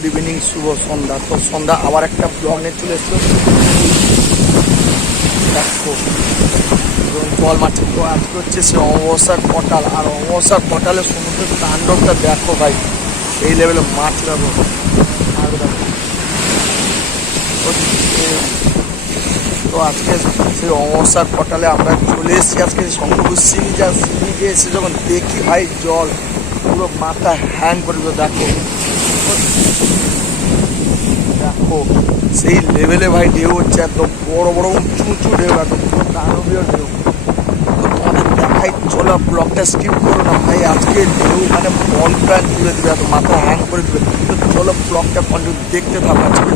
Good evening, শুভ সন্ধ্যা। তো সন্ধ্যা আবার একটা ব্লগ নিয়ে চলে এসছো। দেখো জল মারছে। তো আজকে হচ্ছে সে অমাবস্যার কটাল। আর অমাবস্যার কটালে সমুদ্রের তাণ্ডবটা দেখো ভাই এই লেভেলে মাছ দেখো আর তো আজকে সেই অমাবস্যার কটালে আমরা চলে এসেছি। আজকে শঙ্করপুর সি বিচ আর সি বিচে এসে যখন দেখি ভাই জল পুরো মাথা হ্যাং করে দেখো। দেখো, সেই লেভেলে ভাই ঢেউ হচ্ছে একদম বড় বড়, উঁচু উঁচু ঢেউ, একদম পুরো দানবীয় ঢেউ। তোমাদের দেখাই, চলো ব্লগটা স্কিপ করো না ভাই, আজকে ঢেউ মানে মন প্রাণ তুলে দেবে এত মাথা হ্যাং করে দেবে। চলো ব্লগটা কন্টিনিউ দেখতে থাকো, আজকে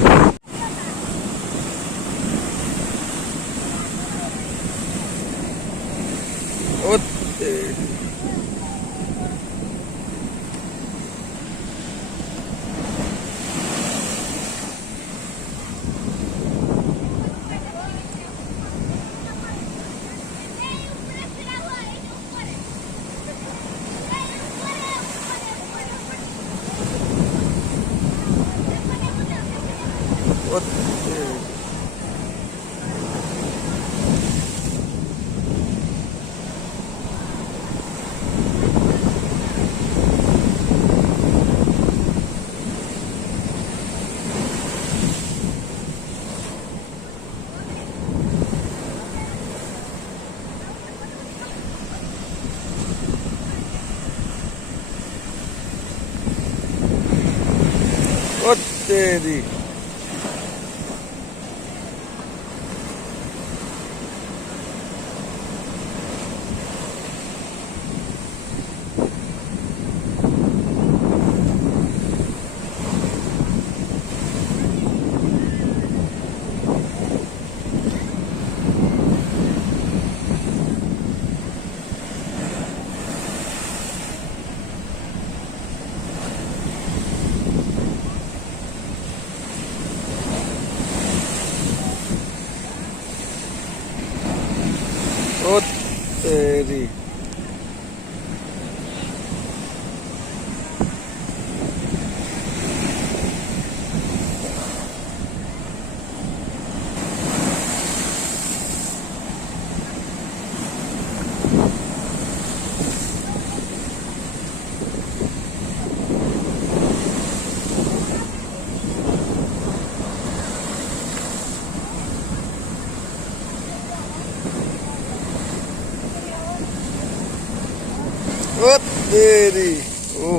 Sandy. তেরি ও তেরি ও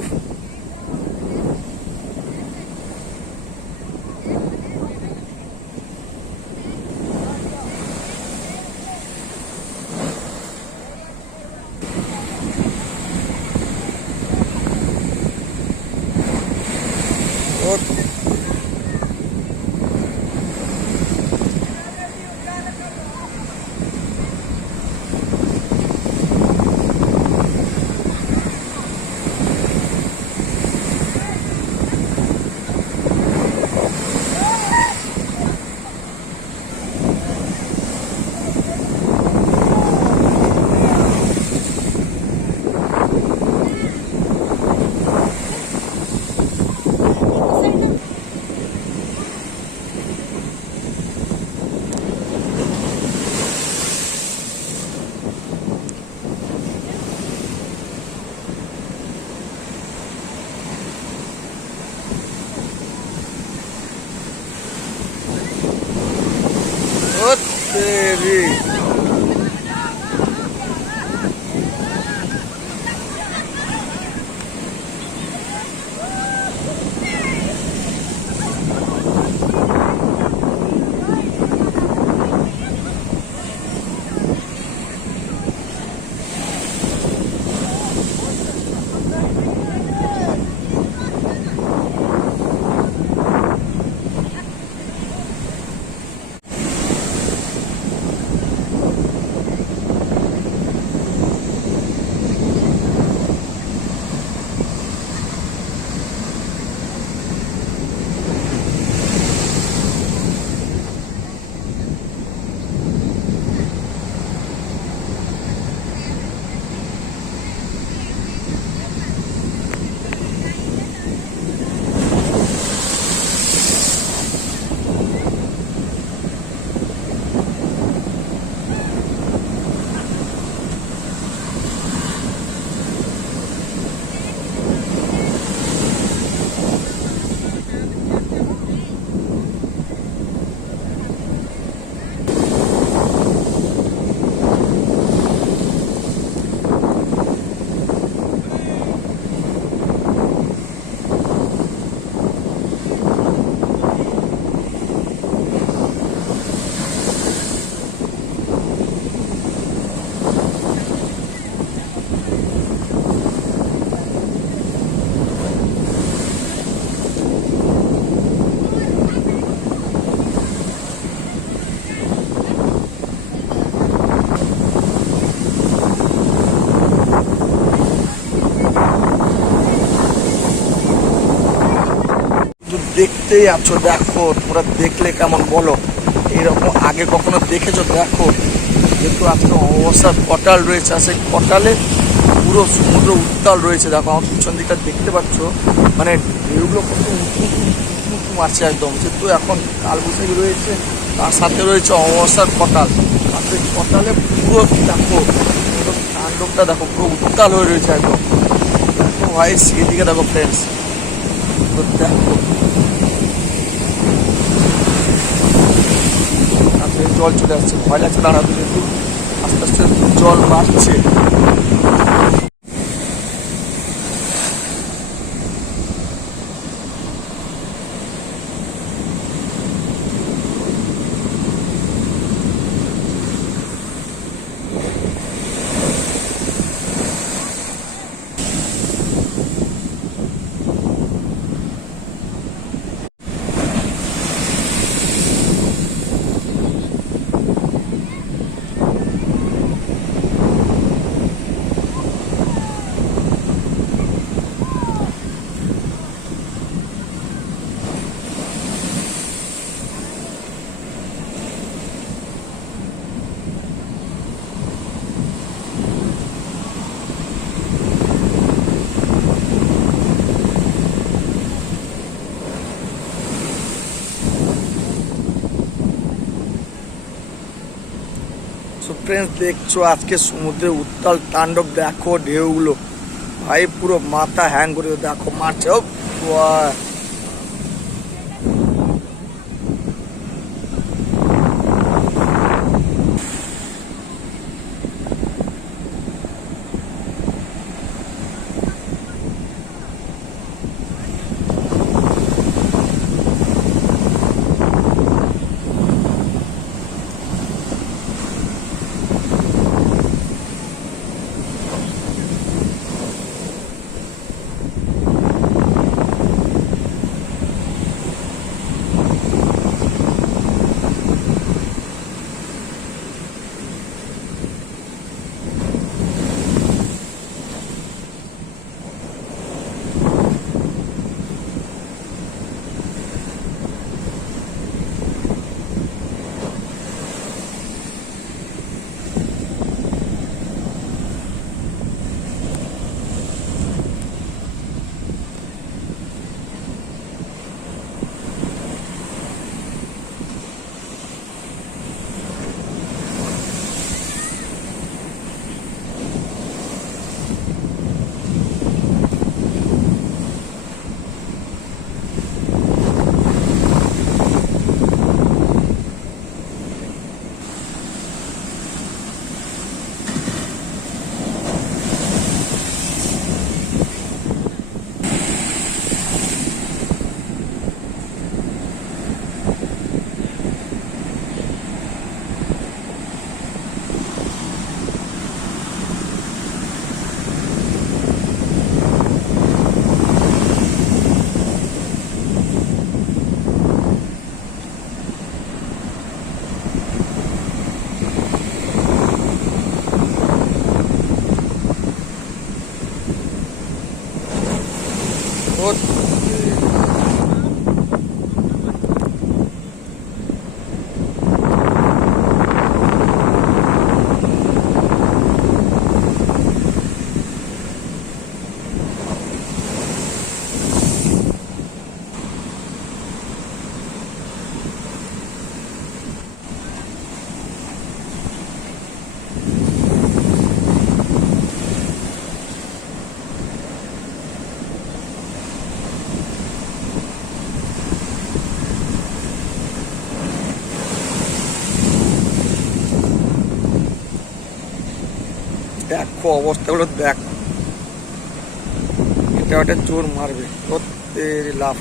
তেরি দেখতেই আছো, দেখো, তোমরা দেখলে কেমন বলো? এরকম আগে কখনো দেখেছ? দেখো কিন্তু আজকে অবস্থার কটাল রয়েছে, আর সেই কটালে পুরো সমুদ্র উত্তাল রয়েছে। দেখো, আমার পিছন দিকটা দেখতে পাচ্ছ? মানে ঢেউগুলো কত উঁচু মারছে একদম। যেহেতু এখন কালবৈশাখী রয়েছে, তার সাথে রয়েছে অবস্থার কটাল। আর সেই কটালে পুরো দেখো তাণ্ডবটা দেখো, পুরো উত্তাল হয়ে রয়েছে একদম। দেখো ভাই সেদিকে দেখো ফ্রেন্ডস দেখো জল চলে আসছে ভয় লাগছে দাঁড়াতে কিন্তু আস্তে আস্তে জল বাড়ছে সো ফ্রেন্ডস দেখছ, আজকে সমুদ্রে উত্তাল তাণ্ডব, দেখো ঢেউগুলো। ভাই, পুরো মাথা হ্যাং করে দেখো, মারছে। দেখো অবস্থাগুলো দেখ। এটা একটা জোর মারবে। প্রত্যেক লাফ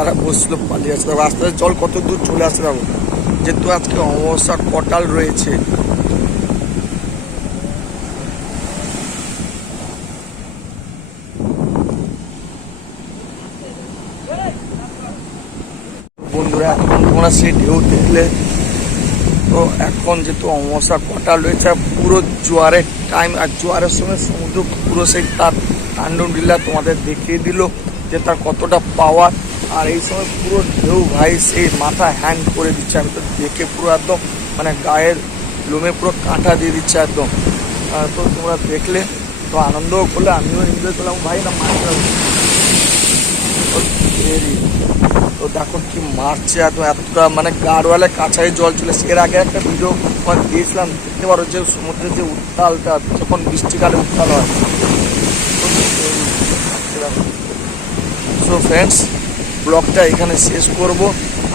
আছে বসছিল, পালিয়ে আসছে। দেখো আস্তে আস্তে জল কত দূর চলে আসছে, দেখো। যেহেতু আজকে অমাবস্যা কটাল রয়েছে। বন্ধুরা, এখন তোমরা সেই ঢেউ দেখলে। তো এখন যেহেতু অমাবস্যা কটা রয়েছে, পুরো জোয়ারের টাইম আর জোয়ারের সময় সমুদ্র পুরো সেই তার তাণ্ডব লীলা তোমাদের দেখিয়ে দিল, যে তার কতটা পাওয়ার আর এই সময় পুরো ঢেউ ভাই, সেই মাথা হ্যাং করে দিচ্ছে। আমি তো দেখে পুরো একদম মানে গায়ের লোমে পুরো কাঁটা দিয়ে দিচ্ছে একদম। তো তোমরা দেখলে, তো আনন্দও করলে, আমিও এনজয় করলাম। ভাই, না মাছ তো দেখো কি মারছে এত, এতটা মানে গাড়ওয়ালে কাছাই জল চলে। এর আগে একটা ভিডিও তোমার দিয়েছিলাম, দেখতে পারো যে সমুদ্রের যে উত্তালটা, যখন বৃষ্টিকালে উত্তাল হয়। সো ফ্রেন্ডস ব্লগটা এখানে শেষ করব।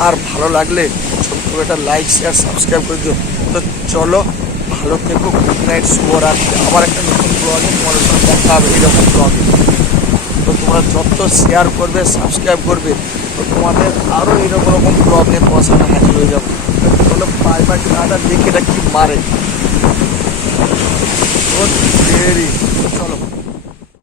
আর ভালো লাগলে ছোট্ট একটা লাইক শেয়ার সাবস্ক্রাইব করে দিও। তো চলো, ভালো থেকো গুড নাইট শুভরাত্রি। আবার একটা নতুন ব্লগে তোমাদের সঙ্গে দেখা হবে এইরকম ব্লগে তো তোমরা যত শেয়ার করবে সাবস্ক্রাইব করবে, তো তোমাদের আরও এরকম রকম ব্লগ নিয়ে তোমার সামনে হাজির হয়ে যাব। চলো বাই বাই টাটা, দেখে এটা কি মারে। চলো।